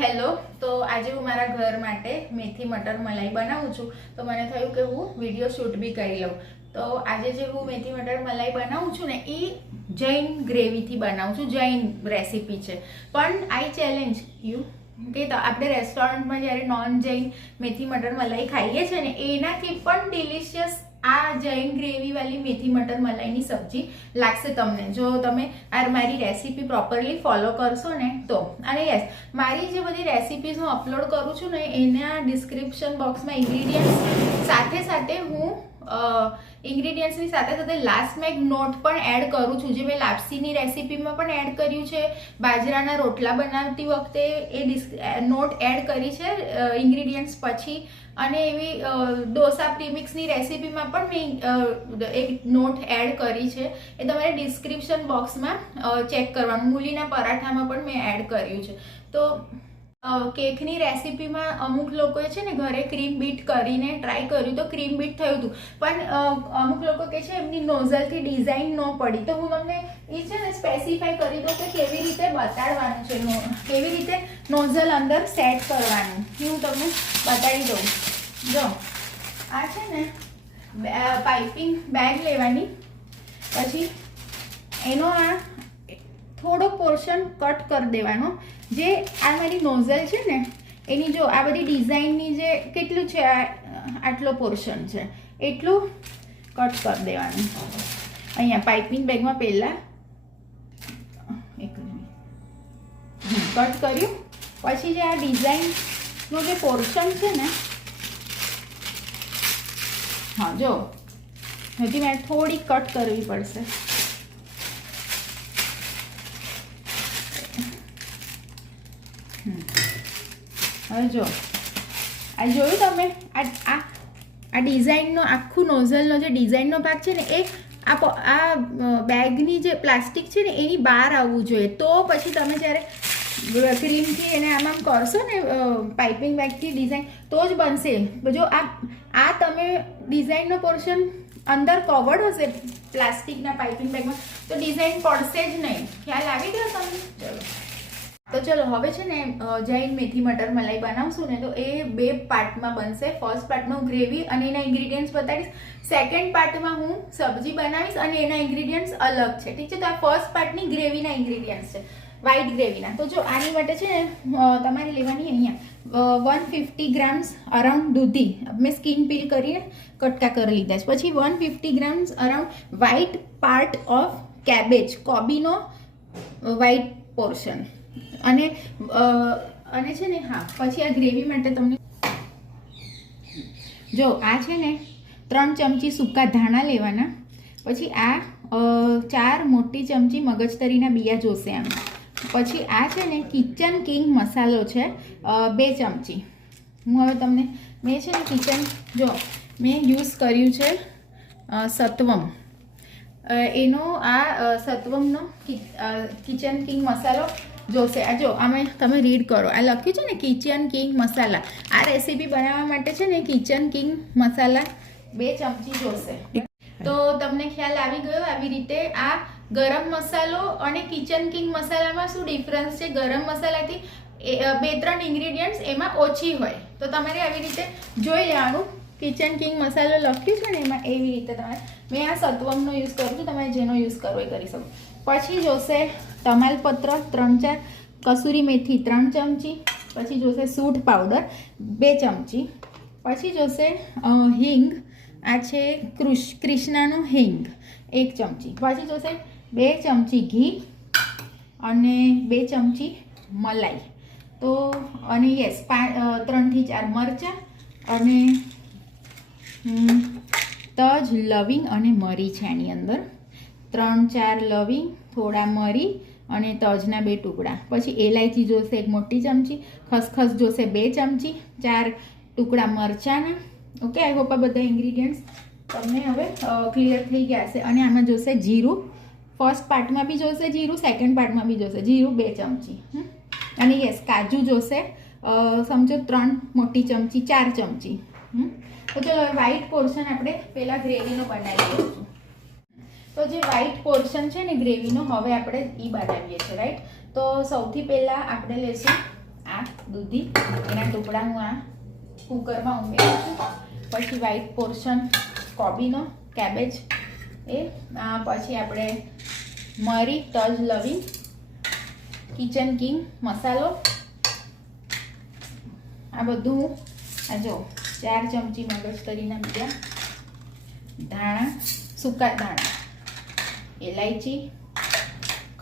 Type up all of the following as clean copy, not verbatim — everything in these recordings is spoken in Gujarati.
હેલો. તો આજે હું મારા ઘર માટે મેથી મટર મલાઈ બનાવું છું. તો મને થયું કે હું વિડીયો શૂટ બી કરી લઉં. તો આજે જે હું મેથી મટર મલાઈ બનાવું છું ને એ જૈન ગ્રેવીથી બનાવું છું. જૈન રેસીપી છે, પણ આઈ ચેલેન્જ યુ કે આપણે રેસ્ટોરન્ટમાં જ્યારે નોન જૈન મેથી મટર મલાઈ ખાઈએ છીએ ને એનાથી પણ ડિલિશિયસ આ જૈન ગ્રેવીવાળી મેથી મટર મલાઈની સબ્જી લાગશે તમને, જો તમે આ મારી રેસીપી પ્રોપરલી ફોલો કરશો ને તો. અને યસ, મારી જે બધી રેસીપીઝ હું અપલોડ કરું છું ને એના ડિસ્ક્રિપ્શન બોક્સમાં ઇન્ગ્રીડિયન્ટ્સ સાથે હું ઇન્ગ્રીડિયન્ટ્સની સાથે લાસ્ટ મેં એક નોટ પણ એડ કરું છું, જે મેં લાપસીની રેસીપીમાં પણ એડ કર્યું છે. બાજરાના રોટલા બનાવતી વખતે એ નોટ એડ કરી છે ઇન્ગ્રીડિયન્ટ્સ પછી. અને એવી ડોસા પ્રીમિક્સની રેસીપીમાં પણ મેં એક નોટ એડ કરી છે. એ તમારે ડિસ્ક્રિપ્શન બોક્સમાં ચેક કરવાનું. મૂલીના પરાઠામાં પણ મેં એડ કર્યું છે. તો કેકની રેસીપીમાં અમુક લોકોએ છે ને ઘરે ક્રીમ બીટ કરીને ટ્રાય કર્યું તો ક્રીમ બીટ થયું હતું, પણ અમુક લોકો કહે છે એમની નોઝલથી ડિઝાઇન ન પડી. તો હું તમને એ છે ને સ્પેસિફાઈ કરી દઉં કે કેવી રીતે બતાડવાનું છે, કેવી રીતે નોઝલ અંદર સેટ કરવાનું હું તમને બતાવી દઉં. જો આ છે ને પાઇપિંગ બેગ લેવાની, પછી એનો આ થોડો પોર્શન કટ કરી દેવાનો. જે આ મારી નોઝલ છે ને એની જો આ બધી ડિઝાઇનની જે કેટલું છે આટલો પોર્શન છે એટલું કટ કરી દેવાનું. અહીંયા પાઇપિંગ બેગમાં પહેલાં કટ કર્યું. પછી જે આ ડિઝાઇનનો જે પોર્શન છે ને, હા જો હજી મારે થોડી કટ કરવી પડશે. હવે જો આ જોયું તમે, આ ડિઝાઇનનો આખું નોઝલનો જે ડિઝાઇનનો ભાગ છે ને એ આ બેગની જે પ્લાસ્ટિક છે ને એની બહાર આવવું જોઈએ. તો પછી તમે જ્યારે ક્રીમથી એને આમ કરશો ને પાઇપિંગ બેગથી ડિઝાઇન તો જ બનશે. જો આ તમે ડિઝાઇનનો પોર્શન અંદર કવર્ડ હશે પ્લાસ્ટિકના પાઇપિંગ બેગમાં તો ડિઝાઇન પડશે જ નહીં. ખ્યાલ આવી ગયો તમને? ચલો તો ચલો હવે છે ને જૈન મેથી મટર મલાઈ બનાવશું ને તો એ 2 પાર્ટમાં બનશે. ફર્સ્ટ પાર્ટમાં હું ગ્રેવી અને એના ઇન્ગ્રીડિયન્ટ્સ બતાવીશ. સેકન્ડ પાર્ટમાં હું સબ્જી બનાવીશ અને એના ઇન્ગ્રીડિયન્ટ્સ અલગ છે. ઠીક છે? તો આ ફર્સ્ટ પાર્ટની ગ્રેવીના ઇન્ગ્રીડિયન્ટ્સ છે, વ્હાઈટ ગ્રેવીના. તો જો આની માટે છે ને તમારે લેવાની અહીંયા 150 ગ્રામ્સ અરાઉન્ડ દૂધી મેં સ્કિન પીલ કરીને કટકા કરી લીધા છે. પછી 150 grams around white part of cabbage, કોબીનો વ્હાઈટ પોર્શન. અને છે ને હા, પછી આ ગ્રેવી માટે તમને જો આ છે ને 3 ચમચી સૂકા ધાણા લેવાના. પછી આ 4 મોટી ચમચી મગજતરીના બિયા જોશે આમ. પછી આ છે ને કિચન કિંગ મસાલો છે 2 ચમચી. હું હવે તમને મેં છે ને કિચન જો મેં યુઝ કર્યું છે સત્વમ. એનો આ સત્વમનો કિચન કિંગ મસાલો જોશે. આ જો આમાં તમે રીડ કરો, આ લખ્યું છે ને કિચન કિંગ મસાલા. આ રેસીપી બનાવવા માટે છે ને કિચન કિંગ મસાલા 2 ચમચી જોશે. તો તમને ખ્યાલ આવી ગયો. આવી રીતે આ ગરમ મસાલો અને કિચન કિંગ મસાલામાં શું ડિફરન્સ છે? ગરમ મસાલાથી 2-3 ઇન્ગ્રીડિયન્ટ્સ એમાં ઓછી હોય, તો તમારે આવી રીતે જોઈ લેવાનું. કિચન કિંગ મસાલો લખ્યું છે ને એમાં એવી રીતે તમારે, મેં આ સત્વમનો યુઝ કરું છું, તમારે જેનો યુઝ કરવો એ કરી શકો. પછી જોશે તમાલપત્ર 3-4, કસૂરી મેથી 3 ચમચી, પછી જોશે સૂંઠ પાવડર 2 ચમચી, પછી જોશે હિંગ, આ છે કૃષ્ણાનો હિંગ 1 ચમચી, પછી જોશે 2 ચમચી ઘી અને 2 ચમચી મલાઈ. તો અને યસ 3-4 મરચાં અને તજ, લવિંગ અને મરી છે આની અંદર. 3-4 લવિંગ, થોડા મરી અને તજના 2 ટુકડા. પછી એલાયચી જોશે 1 મોટી ચમચી, ખસખસ જોશે 2 ચમચી, 4 ટુકડા મરચાંના. ઓકે, આઈ હોપ આ બધા ઇન્ગ્રીડિયન્ટ્સ તમને હવે ક્લિયર થઈ ગયા હશે. અને આમાં જોશે જીરું. ફર્સ્ટ પાર્ટમાં બી જોશે જીરું, સેકન્ડ પાર્ટમાં બી જોશે જીરું 2 ચમચી. અને યસ કાજુ જોશે સમજો 3 મોટી ચમચી, 4 ચમચી. તો ચલો વ્હાઈટ પોર્શન આપણે પહેલાં ગ્રેવીનો બનાવી દઈશું. તો જે વ્હાઈટ પોર્શન છે ને ગ્રેવીનો હવે આપણે એ બનાવીએ છીએ, રાઈટ? તો સૌથી પહેલાં આપણે લેશું આ દૂધી એના ટુકડા હું આ કુકરમાં ઉમેરું છું. પછી વ્હાઈટ પોર્શન કોબીનો કેબેજ એ પછી આપણે મરી તજ લવિંગ કિચન કિંગ મસાલો આ બધું આ જો 4 ચમચી મગજતરીના બીજા ધાણા સૂકા ધાણા એલાયચી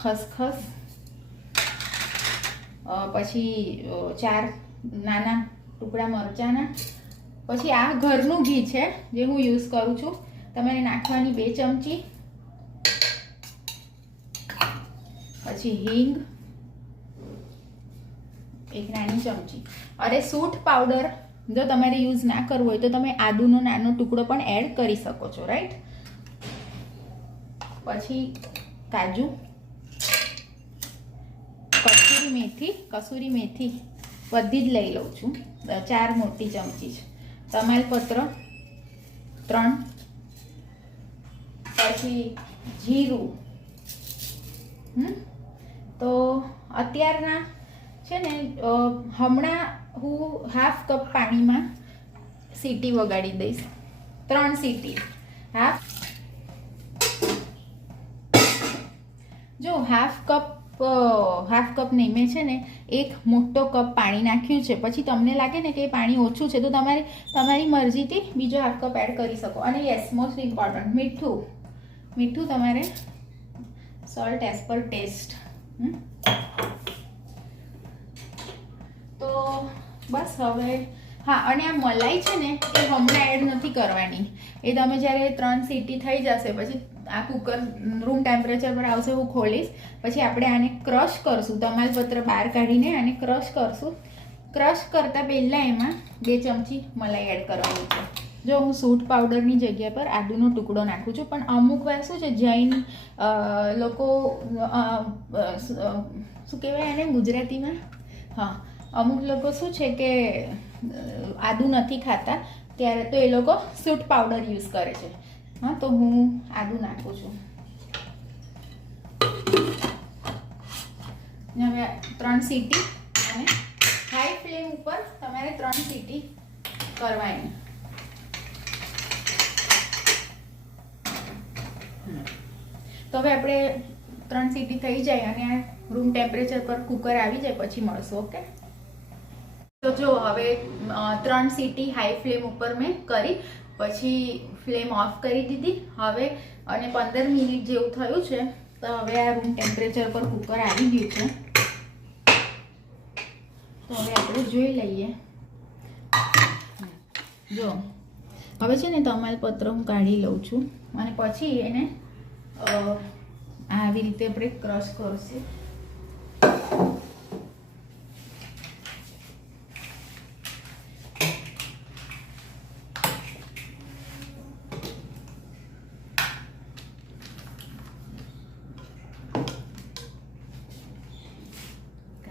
ખસખસ પછી 4 નાના ટુકડા મરચાંના પછી આ ઘરનું ઘી છે જે હું યુઝ કરું છું તમારે નાખવાની 2 ચમચી પછી હિંગ 1 નાની ચમચી અરે સૂંઠ પાવડર જો તમારે યુઝ ના કરવો હોય તો તમે આદુનો નાનો ટુકડો પણ એડ કરી શકો છો રાઈટ. પછી કાજુ કસૂરી મેથી બધી જ લઈ લઉં છું 4 મોટી ચમચી છે. તમાલપત્ર 3 પછી જીરું તો અત્યારના છે ને હમણાં હું હાફ કપ પાણીમાં સીટી વગાડી દઈશ 3 સીટી હાફ કપ નહીં મેં છે ને 1 મોટો કપ પાણી નાખ્યું છે. પછી તમને લાગે ને કે પાણી ઓછું છે તો તમારી મરજીથી બીજો હાફ કપ એડ કરી શકો. અને યસ મોસ્ટ ઇમ્પોર્ટન્ટ મીઠું તમારે સોલ્ટ એઝ પર ટેસ્ટ. તો બસ હવે હા અને આ મલાઈ છે ને એ હમણાં એડ નથી કરવાની એ તમે જ્યારે 3 સીટી થઈ જશે પછી આ કુકર રૂમ ટેમ્પરેચર પર આવશે હું ખોલીશ પછી આપણે આને ક્રશ કરશું તમાલપત્ર બહાર કાઢીને આને ક્રશ કરશું. ક્રશ કરતાં પહેલાં એમાં 2 ચમચી મલાઈ એડ કરવાની છે. જો હું સૂંઠ પાવડરની જગ્યા પર આદુનો ટુકડો નાખું છું પણ અમુક વાર શું છે જૈન લોકો શું કહેવાય એને ગુજરાતીમાં હા અમુક લોકો શું છે કે આદુ નથી ખાતા ત્યારે તો એ લોકો સૂંઠ પાવડર યુઝ કરે છે. હા તો હું આદુ નાખું છું. હવે 3 સીટી અને હાઈ ફ્લેમ ઉપર તમારે 3 સીટી કરવાની. તો હવે આપણે 3 સીટી થઈ જાય અને આ રૂમ ટેમ્પરેચર પર કુકર આવી જાય પછી મળશું. ઓકે તો જો હવે 3 સીટી હાઈ ફ્લેમ ઉપર મેં કરી પછી ફ્લેમ ઓફ કરી દીધી. હવે અને 15 મિનિટ જેવું થયું છે તો હવે આ રૂમ ટેમ્પરેચર પર કુકર આવી ગયું છે. તો હવે આપણે જોઈ લઈએ. જો હવે છે ને તમાલપત્ર હું કાઢી લઉં છું અને પછી એને આવી રીતે આપણે ક્રશ કરશે.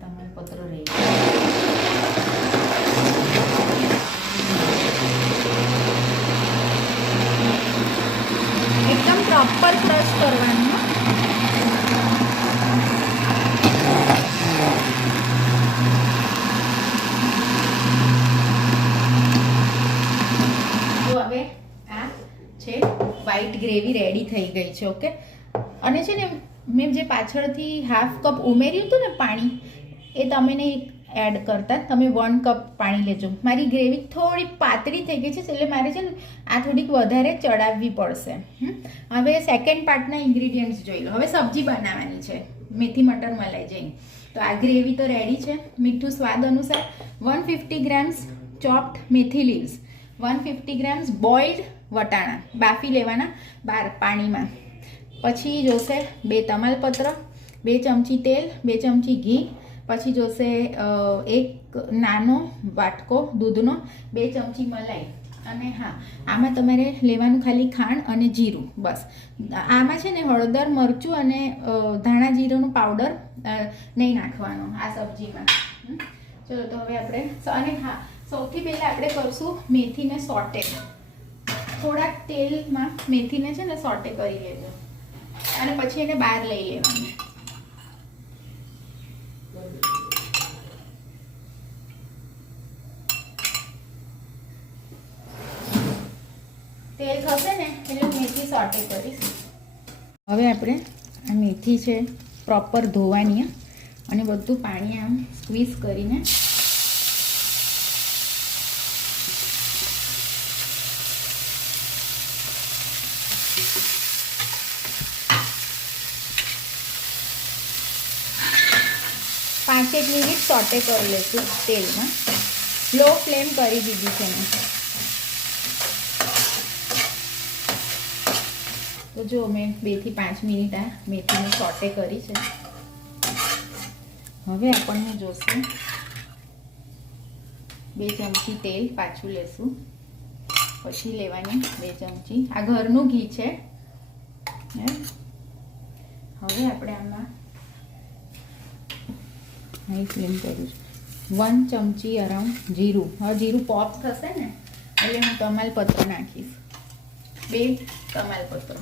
તમાલપત્ર રહી એકદમ પ્રોપર ક્રશ કરવાનું. હવે આ છે વ્હાઈટ ગ્રેવી રેડી થઈ ગઈ છે. ઓકે અને છે ને મેં જે પાછળથી હાફ કપ ઉમેર્યું હતું ને પાણી એ તમે નહીં એડ કરતા તમે 1 કપ પાણી લેજો. મારી ગ્રેવી થોડી પાતળી થઈ ગઈ છે એટલે મારે છે ને આ થોડીક વધારે ચડાવવી પડશે. હવે સેકન્ડ પાર્ટના ઇન્ગ્રીડિયન્ટ્સ જોઈ લો. હવે સબ્જી બનાવવાની છે મેથી મટર મલાઈ જઈને. તો આ ગ્રેવી તો રેડી છે. મીઠું સ્વાદ અનુસાર 150 ગ્રામ્સ ચોપ્ડ મેથી લીવ્સ 150 ગ્રામ્સ બોઇલ્ડ વટાણા બાફી લેવાના બહાર પાણીમાં. પછી જોશે 2 તમાલપત્ર 2 ચમચી તેલ 2 ચમચી ઘી. પછી જોશે 1 નાનો વાટકો દૂધનો 2 ચમચી મલાઈ. અને હા આમાં તમારે લેવાનું ખાલી ખાંડ અને જીરું બસ. આમાં છે ને હળદર મરચું અને ધાણા જીરુંનો પાવડર નહીં નાખવાનો આ સબ્જીમાં. ચલો તો હવે આપણે અને હા સૌથી પહેલાં આપણે કરશું મેથીને સોટે. થોડાક તેલમાં મેથીને છે ને સોટે કરી લેજો અને પછી એને બહાર લઈ લેવાનું. તેલ થશે ને એટલે હું મેથી સોટે કરીશ. હવે આપણે આ મેથી છે પ્રોપર ધોવાની અને બધું પાણી આમ સ્ક્વીઝ કરીને પાંચેક મિનિટ સોટે કરી લઈશું તેલમાં. લો ફ્લેમ કરી દીધી છે મેં. તો જો મેં 2 થી 5 મિનિટ આ મેથીને સોટે કરી છે. હવે આપણને જોશે 2 ચમચી તેલ પાછું લેશું. પછી લેવાની 2 ચમચી આ ઘરનું ઘી છે. હવે આપણે આમાં હાઈ ફ્લેમ કરું છું. 1 ચમચી અરાઉન્ડ જીરું. હવે જીરું પોપ થશે ને એટલે હું તમાલપત્ર નાખીશ. 2 તમાલપત્ર.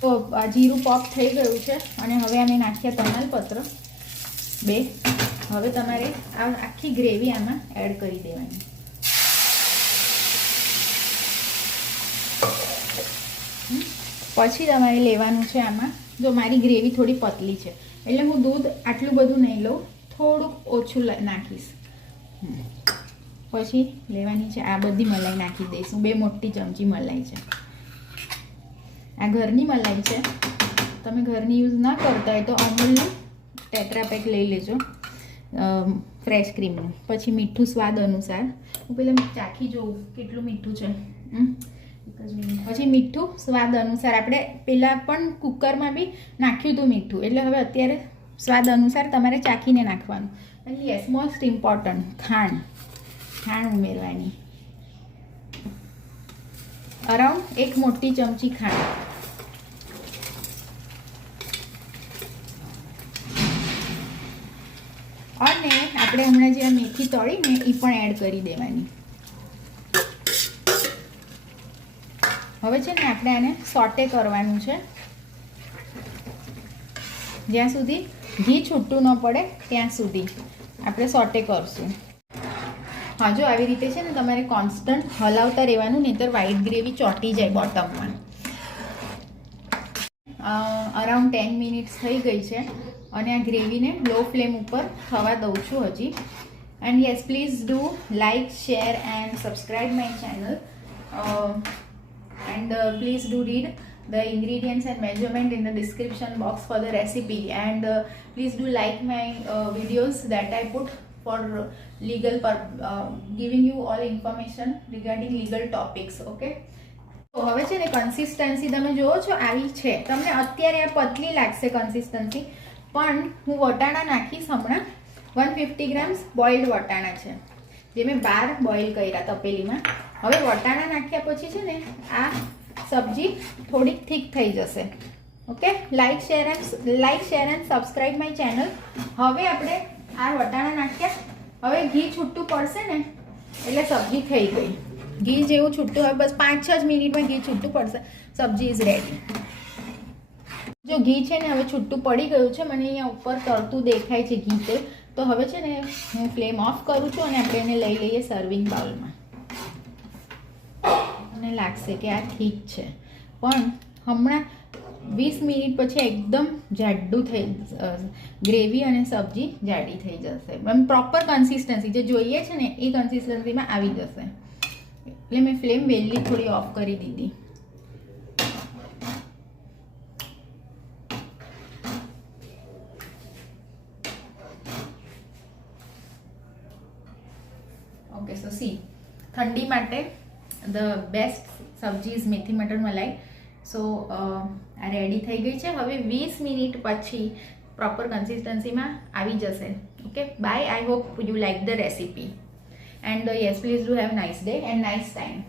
તો આ જીરું પોપ થઈ ગયું છે અને હવે અમે નાખ્યા તમાલપત્ર 2. હવે તમારે આ આખી ગ્રેવી આમાં એડ કરી દેવાની. પછી તમારે લેવાનું છે આમાં, જો મારી ગ્રેવી થોડી પતલી છે એટલે હું દૂધ આટલું બધું નહીં લઉં, થોડુંક ઓછું નાખીશ. પછી લેવાની છે આ બધી મલાઈ નાખી દઈશું. 2 મોટી ચમચી મલાઈ છે. આ ઘરની મલાઈ છે. તમે ઘરની યુઝ ના કરતા હોય તો અમૂલનું ટેટ્રાપેક લઈ લેજો ફ્રેશ ક્રીમનું. પછી મીઠું સ્વાદ અનુસાર. હું પહેલાં ચાખી જોઉં કેટલું મીઠું છે. પછી મીઠું સ્વાદ અનુસાર. આપણે પહેલાં પણ કુકરમાં બી નાખ્યું હતું મીઠું, એટલે હવે અત્યારે સ્વાદ અનુસાર તમારે ચાખીને નાખવાનું. અને યસ, મોસ્ટ ઇમ્પોર્ટન્ટ ખાંડ ઉમેરવાની. અરાઉન્ડ 1 મોટી ચમચી ખાંડ. અને આપણે હમણાં જે મેથી તળીને એ પણ એડ કરી દેવાની. હવે છે ને આપણે આને સોટે કરવાનું છે જ્યાં સુધી ઘી છૂટું ન પડે ત્યાં સુધી આપણે સોટે કરશું. હા, જો આવી રીતે છે ને તમારે કોન્સ્ટન્ટ હલાવતા રહેવાનું, નહીંતર વ્હાઈટ ગ્રેવી ચોંટી જાય બોટમમાં. અરાઉન્ડ 10 મિનિટ્સ થઈ ગઈ છે અને આ ગ્રેવીને લો ફ્લેમ ઉપર થવા દઉં છું હજી. And yes, please do like, share and subscribe my channel. And please do read the ingredients and measurement in the description box for the recipe. And please do like my videos that I put for legal giving you all information regarding legal topics. Okay. તો હવે છે ને કન્સિસ્ટન્સી તમે જોવો છો આવી છે. તમને અત્યારે આ પતલી લાગશે કન્સિસ્ટન્સી, પણ હું વટાણા નાખીશ હમણાં. 150 ગ્રામ્સ બોઇલ્ડ વટાણા છે જે મેં 12 બોઇલ કર્યા તપેલીમાં. હવે વટાણા નાખ્યા પછી છે ને આ સબ્જી થોડીક થીક થઈ જશે. Okay, like share and subscribe my channel. હવે આપણે આ વટાણા નાખ્યા. હવે ઘી છૂટું પડશે ને એટલે સબ્જી થઈ ગઈ. ઘી જેવું છૂટું, હવે બસ 5-6 મિનિટમાં ઘી છૂટું પડશે. સબ્જી ઇઝ રેડી. જો ઘી છે ને હવે છૂટું પડી ગયું છે, મને અહીંયા ઉપર તરતું દેખાય છે ઘી તેલ. તો હવે છે ને હું ફ્લેમ ઓફ કરું છું અને આપણે એને લઈ લઈએ સર્વિંગ બાઉલમાં. મને લાગશે કે આ ઠીક છે, પણ હમણાં 20 મિનિટ પછી એકદમ જાડું થઈ ગ્રેવી અને સબ્જી જાડી થઈ જશે. એમ પ્રોપર કન્સિસ્ટન્સી જે જોઈએ છે ને એ કન્સિસ્ટન્સીમાં આવી જશે. એટલે મેં ફ્લેમ વહેલી થોડી ઓફ કરી દીધી. ઓકે, સો સી, ઠંડી માટે ધ બેસ્ટ સબ્જી ઇઝ મેથી મટર મલાઈ. સો આ રેડી થઈ ગઈ છે. હવે 20 મિનિટ પછી પ્રોપર કન્સિસ્ટન્સીમાં આવી જશે. Okay, bye. I hope you like the recipe. And yes, please do have nice day and nice time.